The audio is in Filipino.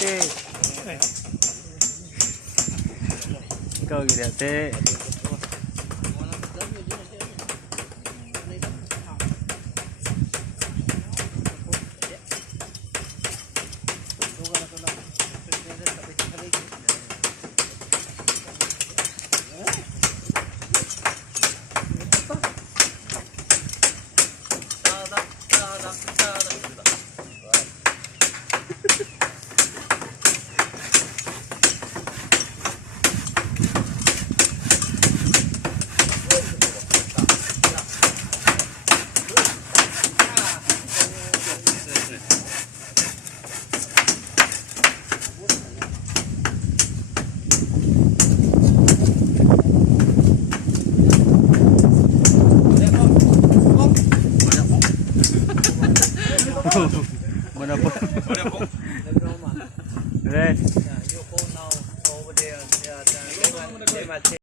ate. Ikaw gini ate. Mana po? Red. You go now over there. Yeah,